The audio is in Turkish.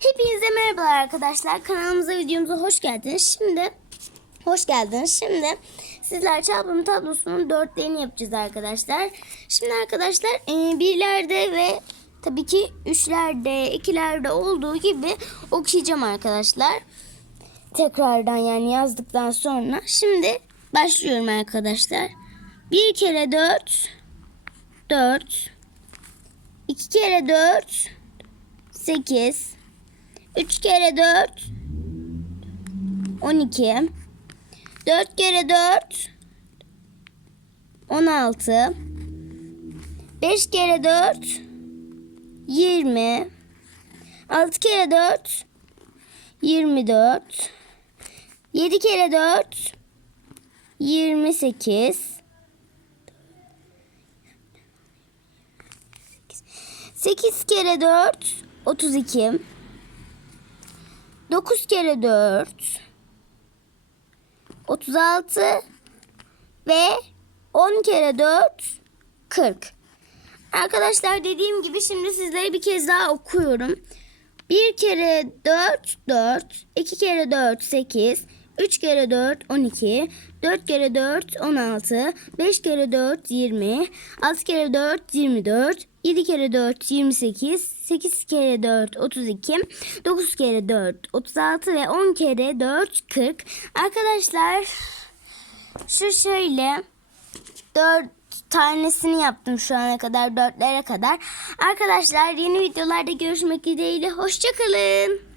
Hepinize merhabalar arkadaşlar. Kanalımıza videomuza hoş geldiniz. Şimdi hoş geldiniz. Şimdi sizler çarpım tablosunun dörtlerini yapacağız arkadaşlar. Şimdi arkadaşlar e, birlerde ve tabii ki üçlerde, ikilerde olduğu gibi okuyacağım arkadaşlar. Tekrardan yani yazdıktan sonra. Şimdi başlıyorum arkadaşlar. Bir kere dört, dört, iki kere dört, sekiz, üç kere dört, on iki, dört kere dört, on altı, beş kere dört, yirmi, altı kere dört, yirmi dört, yedi kere dört, yirmi sekiz, 8 kere 4 32 9 kere 4 36 ve 10 kere 4 40 Arkadaşlar dediğim gibi şimdi sizlere bir kez daha okuyorum. 1 kere 4 4 2 kere 4 8 3 kere 4 12 4 kere 4 16 5 kere 4 20 6 kere 4 24 7 kere 4 28 8 kere 4 32 9 kere 4 36 ve 10 kere 4 40 Arkadaşlar şu şöyle 4 tanesini yaptım şu ana kadar dörtlere kadar. Arkadaşlar yeni videolarda görüşmek dileğiyle. Hoşçakalın.